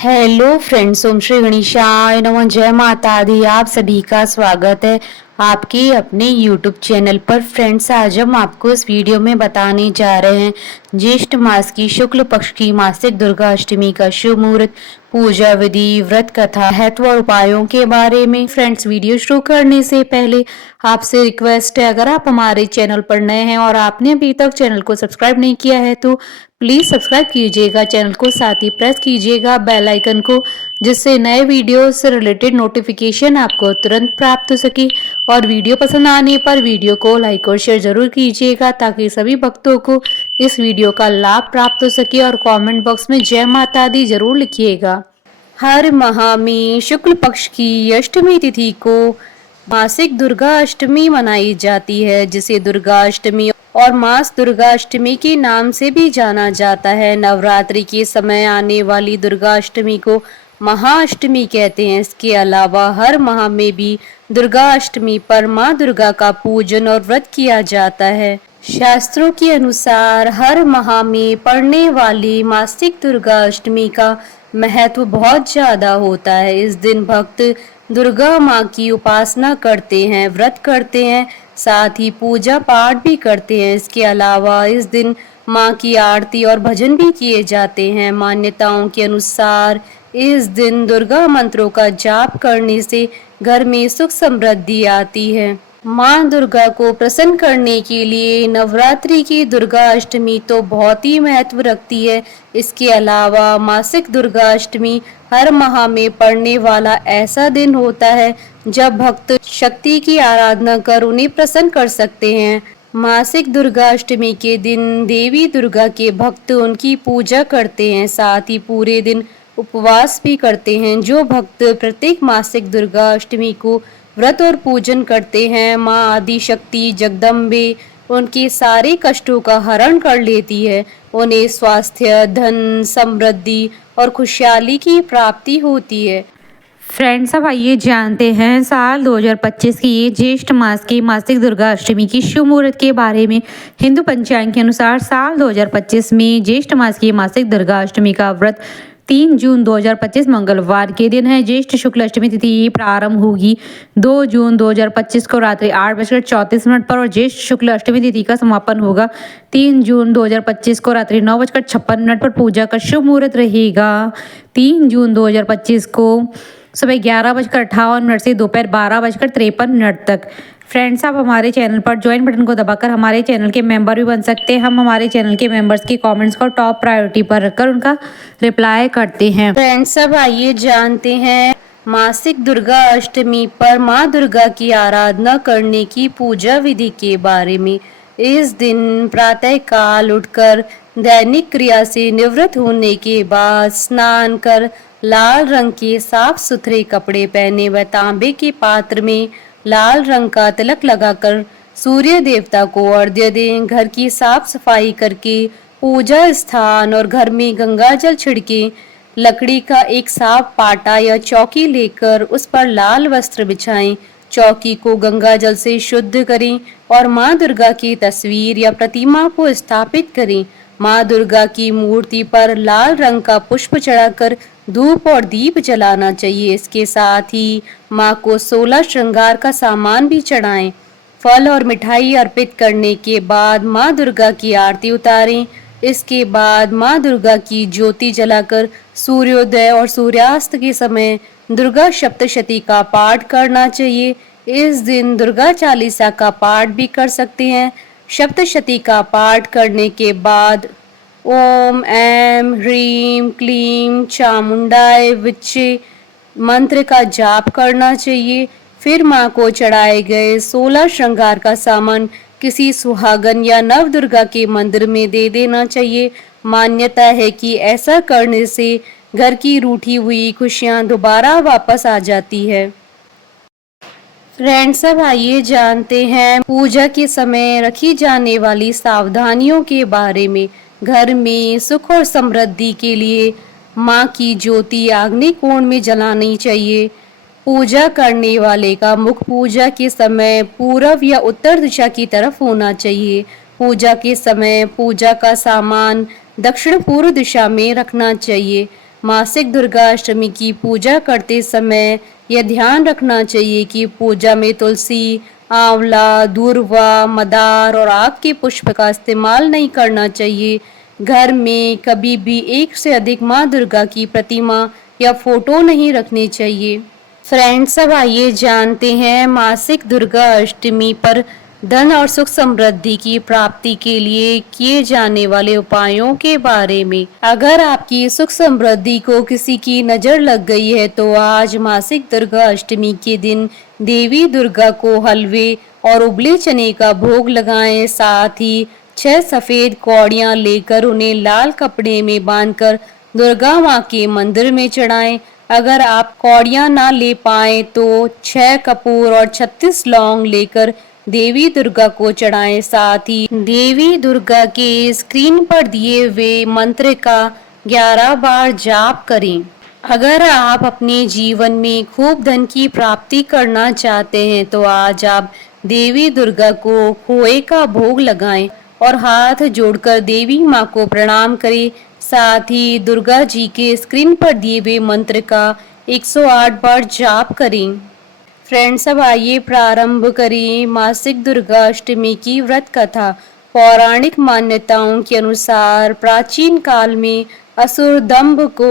Hello friends, ओम श्री गणेशाय नमः। जय माता दी। आप सभी का स्वागत है आपके अपने यूट्यूब चैनल पर। फ्रेंड्स, आज हम आपको इस वीडियो में बताने जा रहे हैं ज्येष्ठ मास की शुक्ल पक्ष की मासिक दुर्गा अष्टमी का शुभ मुहूर्त, पूजा विधि, व्रत कथा, महत्व और उपायों के बारे में। फ्रेंड्स, वीडियो शुरू करने से पहले आपसे रिक्वेस्ट है, अगर आप हमारे चैनल पर नए हैं और आपने अभी तक चैनल को सब्सक्राइब नहीं किया है तो प्लीज सब्सक्राइब कीजिएगा चैनल को, साथ ही प्रेस कीजिएगा बेल आइकन को, जिससे नए वीडियो से रिलेटेड नोटिफिकेशन आपको तुरंत प्राप्त हो सके। और वीडियो पसंद आने पर वीडियो को लाइक और शेयर जरूर कीजिएगा ताकि सभी भक्तों को इस वीडियो का लाभ प्राप्त हो सके। और कमेंट बॉक्स में जय माता दी जरूर लिखिएगा। हर माह में शुक्ल पक्ष की अष्टमी तिथि को मासिक दुर्गा अष्टमी मनाई जाती है, जिसे दुर्गा अष्टमी और मास दुर्गा अष्टमी के नाम से भी जाना जाता है। नवरात्रि के समय आने वाली दुर्गा अष्टमी को महाअष्टमी कहते हैं। इसके अलावा हर माह में भी दुर्गा अष्टमी पर माँ दुर्गा का पूजन और व्रत किया जाता है। शास्त्रों के अनुसार हर माह में पड़ने वाली मासिक दुर्गा अष्टमी का महत्व बहुत ज्यादा होता है। इस दिन भक्त दुर्गा माँ की उपासना करते हैं, व्रत करते हैं, साथ ही पूजा पाठ भी करते हैं। इसके अलावा इस दिन माँ की आरती और भजन भी किए जाते हैं। मान्यताओं के अनुसार इस दिन दुर्गा मंत्रों का जाप करने से घर में सुख समृद्धि आती है। माँ दुर्गा को प्रसन्न करने के लिए नवरात्रि की दुर्गा अष्टमी तो बहुत ही महत्व रखती है। इसके अलावा मासिक दुर्गा अष्टमी हर माह में पड़ने वाला ऐसा दिन होता है जब भक्त शक्ति की आराधना कर उन्हें प्रसन्न कर सकते हैं। मासिक दुर्गा अष्टमी के दिन देवी दुर्गा के भक्त उनकी पूजा करते हैं, साथ ही पूरे दिन उपवास भी करते हैं। जो भक्त प्रत्येक मासिक दुर्गा अष्टमी को व्रत और पूजन करते हैं, माँ आदि शक्ति जगदम्बे उनके सारे कष्टों का हरण कर लेती है। उन्हें स्वास्थ्य, धन, समृद्धि और खुशहाली की प्राप्ति होती है। फ्रेंड्स, अब आइए जानते हैं साल 2025 की ज्येष्ठ मास की मासिक दुर्गा अष्टमी की शुभ मुहूर्त के बारे में। हिंदू पंचांग के अनुसार साल 2025 में ज्येष्ठ मास की मासिक दुर्गा अष्टमी का व्रत 3 जून 2025 मंगलवार के दिन है। ज्येष्ठ शुक्ल अष्टमी तिथि प्रारंभ होगी 2 जून 2025 को रात्रि 8:34 पर और ज्येष्ठ शुक्ल अष्टमी तिथि का समापन होगा 3 जून 2025 को रात्रि 9:56 पर। पूजा का शुभ मुहूर्त रहेगा 3 जून 2025 को सुबह 11:58 से दोपहर 12:53 तक। फ्रेंड्स, आप हमारे चैनल पर ज्वाइन बटन को दबाकर हमारे चैनल के मेंबर भी बन सकते हैं। हम हमारे चैनल के मेंबर्स की कमेंट्स को टॉप प्रायोरिटी पर रखकर उनका रिप्लाई करते हैं। फ्रेंड्स, अब आइए जानते हैं मासिक दुर्गा अष्टमी पर माँ दुर्गा की आराधना करने की पूजा विधि के बारे में। इस दिन प्रातः काल उठकर दैनिक क्रिया से निवृत्त होने के बाद स्नान कर लाल रंग के साफ सुथरे कपड़े पहने व तांबे के पात्र में लाल रंग का तिलक लगाकर सूर्य देवता को अर्घ्य दें। घर की साफ सफाई करके पूजा स्थान और घर में गंगा जल छिड़के लकड़ी का एक साफ पाटा या चौकी लेकर उस पर लाल वस्त्र बिछाएं। चौकी को गंगा जल से शुद्ध करें और माँ दुर्गा की तस्वीर या प्रतिमा को स्थापित करें। माँ दुर्गा की मूर्ति पर लाल रंग का पुष्प चढ़ाकर धूप और दीप जलाना चाहिए। इसके साथ ही माँ को 16 श्रृंगार का सामान भी चढ़ाएं। फल और मिठाई अर्पित करने के बाद माँ दुर्गा की आरती उतारें। इसके बाद माँ दुर्गा की ज्योति जलाकर सूर्योदय और सूर्यास्त के समय दुर्गा सप्तशती का पाठ करना चाहिए। इस दिन दुर्गा चालीसा का पाठ भी कर सकते हैं। सप्तशती का पाठ करने के बाद ओम ऐं ह्रीं क्लीं चामुंडाय विच्चे मंत्र का जाप करना चाहिए। फिर माँ को चढ़ाए गए 16 श्रृंगार का सामान किसी सुहागन या नव दुर्गा के मंदिर में दे देना चाहिए। मान्यता है कि ऐसा करने से घर की रूठी हुई खुशियां दोबारा वापस आ जाती है। फ्रेंड्स, अब आइए जानते हैं पूजा के समय रखी जाने वाली सावधानियों के बारे में। घर में सुख और समृद्धि के लिए माँ की ज्योति आग्नेय कोण में जलानी चाहिए। पूजा करने वाले का मुख पूजा के समय पूर्व या उत्तर दिशा की तरफ होना चाहिए। पूजा के समय पूजा का सामान दक्षिण पूर्व दिशा में रखना चाहिए। मासिक दुर्गा अष्टमी की पूजा करते समय यह ध्यान रखना चाहिए कि पूजा में तुलसी, आंवला, दूर्वा, मदार और आक के पुष्प का इस्तेमाल नहीं करना चाहिए। घर में कभी भी एक से अधिक माँ दुर्गा की प्रतिमा या फोटो नहीं रखनी चाहिए। फ्रेंड्स, अब आइए जानते हैं मासिक दुर्गा अष्टमी पर धन और सुख समृद्धि की प्राप्ति के लिए किए जाने वाले उपायों के बारे में। अगर आपकी सुख समृद्धि को किसी की नजर लग गई है तो आज मासिक दुर्गा अष्टमी के दिन देवी दुर्गा को हलवे और उबले चने का भोग लगाएं। साथ ही 6 सफेद कौड़ियां लेकर उन्हें लाल कपड़े में बांधकर दुर्गा माँ के मंदिर में चढ़ाएं। अगर आप कौड़ियां ना ले पाए तो 6 कपूर और 36 लौंग लेकर देवी दुर्गा को चढ़ाएं। साथ ही देवी दुर्गा के स्क्रीन पर दिए हुए मंत्र का 11 बार जाप करें। अगर आप अपने जीवन में खूब धन की प्राप्ति करना चाहते हैं तो आज आप देवी दुर्गा को खोए का भोग लगाएं और हाथ जोड़कर देवी माँ को प्रणाम करें। साथ ही दुर्गा जी के स्क्रीन पर दिए हुए मंत्र का 108 बार जाप करें। फ्रेंड्स, अब आइए प्रारंभ करें मासिक दुर्गा अष्टमी की व्रत कथा। पौराणिक मान्यताओं के अनुसार प्राचीन काल में असुर दंभ को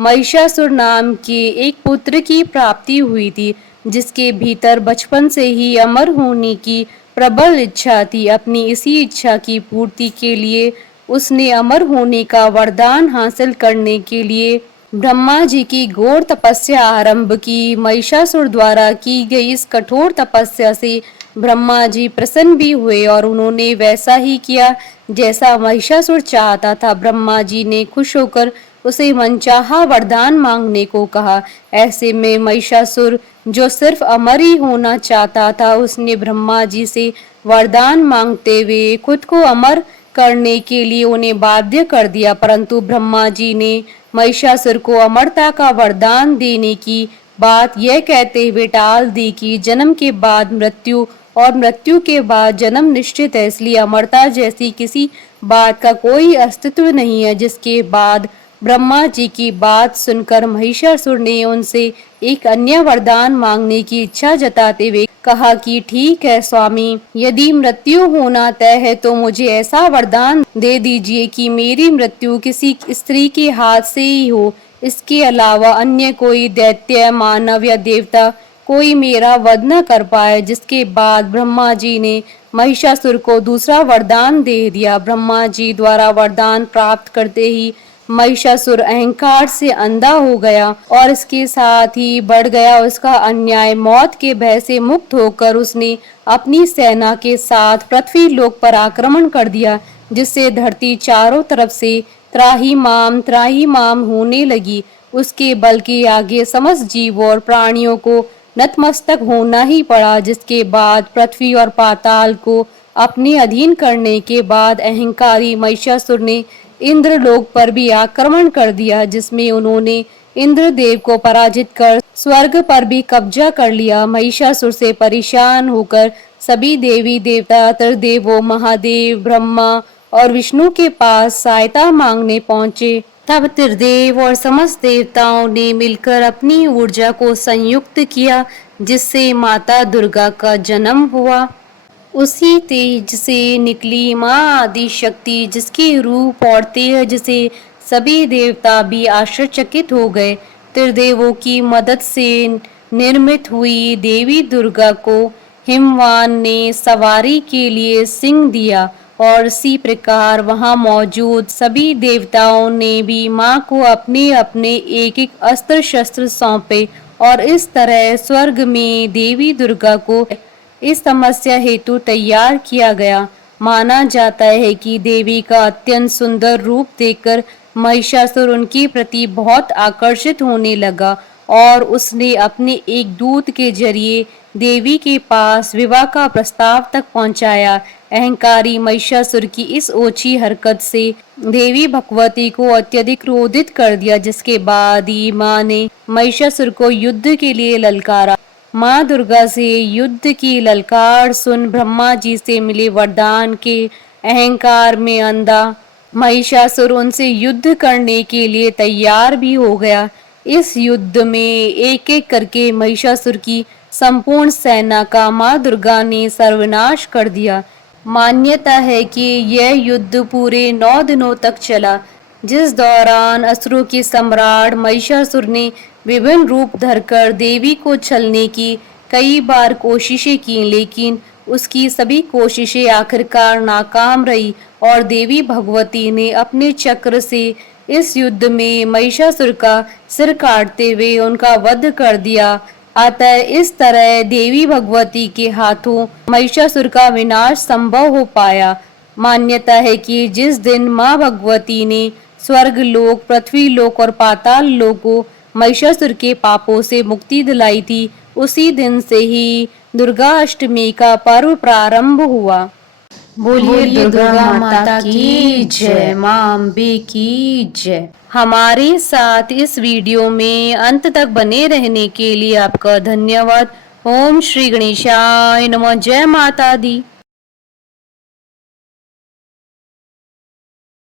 महिषासुर नाम के एक पुत्र की प्राप्ति हुई थी, जिसके भीतर बचपन से ही अमर होने की प्रबल इच्छा थी। अपनी इसी इच्छा की पूर्ति के लिए उसने अमर होने का वरदान हासिल करने के लिए ब्रह्मा जी की घोर तपस्या आरंभ की। महिषासुर द्वारा की गई इस कठोर तपस्या से ब्रह्मा जी प्रसन्न भी हुए और उन्होंने वैसा ही किया जैसा महिषासुर चाहता था। ब्रह्मा जी ने खुश होकर उसे मनचाहा वरदान मांगने को कहा। ऐसे में महिषासुर, जो सिर्फ अमर ही होना चाहता था, उसने ब्रह्मा जी से वरदान मांगते हुए खुद को अमर करने के लिए उन्हें बाध्य कर दिया। परंतु ब्रह्मा जी ने महिषासुर को अमरता का वरदान देने की बात यह कहते हुए टाल दी कि जन्म के बाद मृत्यु और मृत्यु के बाद जन्म निश्चित है, इसलिए अमरता जैसी किसी बात का कोई अस्तित्व नहीं है। जिसके बाद ब्रह्मा जी की बात सुनकर महिषासुर ने उनसे एक अन्य वरदान मांगने की इच्छा जताते हुए कहा कि ठीक है स्वामी, यदि मृत्यु होना तय है तो मुझे ऐसा वरदान दे दीजिए कि मेरी मृत्यु किसी स्त्री के हाथ से ही हो। इसके अलावा अन्य कोई दैत्य, मानव या देवता कोई मेरा वध न कर पाए। जिसके बाद ब्रह्मा जी ने महिषासुर को दूसरा वरदान दे दिया। ब्रह्मा जी द्वारा वरदान प्राप्त करते ही महिषासुर अहंकार से अंधा हो गया और इसके साथ ही बढ़ गया उसका अन्याय। मौत के भय से मुक्त होकर उसने अपनी सेना के साथ पृथ्वी लोक पर आक्रमण कर दिया, जिससे धरती चारों तरफ से त्राहिमाम होने लगी। उसके बल के आगे समस्त जीवों और प्राणियों को नतमस्तक होना ही पड़ा। जिसके बाद पृथ्वी और पाताल को अपने अधीन करने के बाद अहंकारी महिषासुर ने इंद्रलोक पर भी आक्रमण कर दिया, जिसमें उन्होंने इंद्रदेव को पराजित कर स्वर्ग पर भी कब्जा कर लिया। महिषासुर से परेशान होकर सभी देवी देवता त्रिदेवों महादेव, ब्रह्मा और विष्णु के पास सहायता मांगने पहुंचे। तब त्रिदेव और समस्त देवताओं ने मिलकर अपनी ऊर्जा को संयुक्त किया, जिससे माता दुर्गा का जन्म हुआ। उसी तेज से निकली माँ आदि शक्ति, जिसके रूप और तेज से सभी देवता भी आश्चर्यचकित हो गए। त्रिदेवों की मदद से निर्मित हुई देवी दुर्गा को हिमवान ने सवारी के लिए सिंह दिया और इसी प्रकार वहां मौजूद सभी देवताओं ने भी माँ को अपने अपने एक एक अस्त्र शस्त्र सौंपे और इस तरह स्वर्ग में देवी दुर्गा को इस समस्या हेतु तैयार किया गया। माना जाता है कि देवी का अत्यंत सुंदर रूप देखकर महिषासुर उनके प्रति बहुत आकर्षित होने लगा और उसने अपने एक दूत के जरिए देवी के पास विवाह का प्रस्ताव तक पहुंचाया। अहंकारी महिषासुर की इस ओछी हरकत से देवी भगवती को अत्यधिक क्रोधित कर दिया, जिसके बाद ही माँ ने महिषासुर को युद्ध के लिए ललकारा। माँ दुर्गा से युद्ध की ललकार सुन ब्रह्मा जी से मिले वरदान के अहंकार में अंधा महिषासुर उनसे युद्ध करने के लिए तैयार भी हो गया। इस युद्ध में एक एक करके महिषासुर की संपूर्ण सेना का मां दुर्गा ने सर्वनाश कर दिया। मान्यता है कि यह युद्ध पूरे 9 दिनों तक चला, जिस दौरान असुरों के सम्राट महिषासुर ने विभिन्न रूप धरकर देवी को छलने की कई बार कोशिशें की, लेकिन उसकी सभी कोशिशें आखिरकार नाकाम रही और देवी भगवती ने अपने चक्र से इस युद्ध में महिषासुर का सिर काटते हुए उनका वध कर दिया। अतः इस तरह देवी भगवती के हाथों महिषासुर का विनाश संभव हो पाया। मान्यता है कि जिस दिन मां भगवती ने स्वर्ग लोक, पृथ्वी लोक और पाताल लोक को महिषासुर के पापों से मुक्ति दिलाई थी, उसी दिन से ही दुर्गा अष्टमी का पर्व प्रारंभ हुआ। बोलिए दुर्गा माता की जय, मां अम्बे की जय। हमारे साथ इस वीडियो में अंत तक बने रहने के लिए आपका धन्यवाद। ओम श्री गणेशाय नमः। जय माता दी।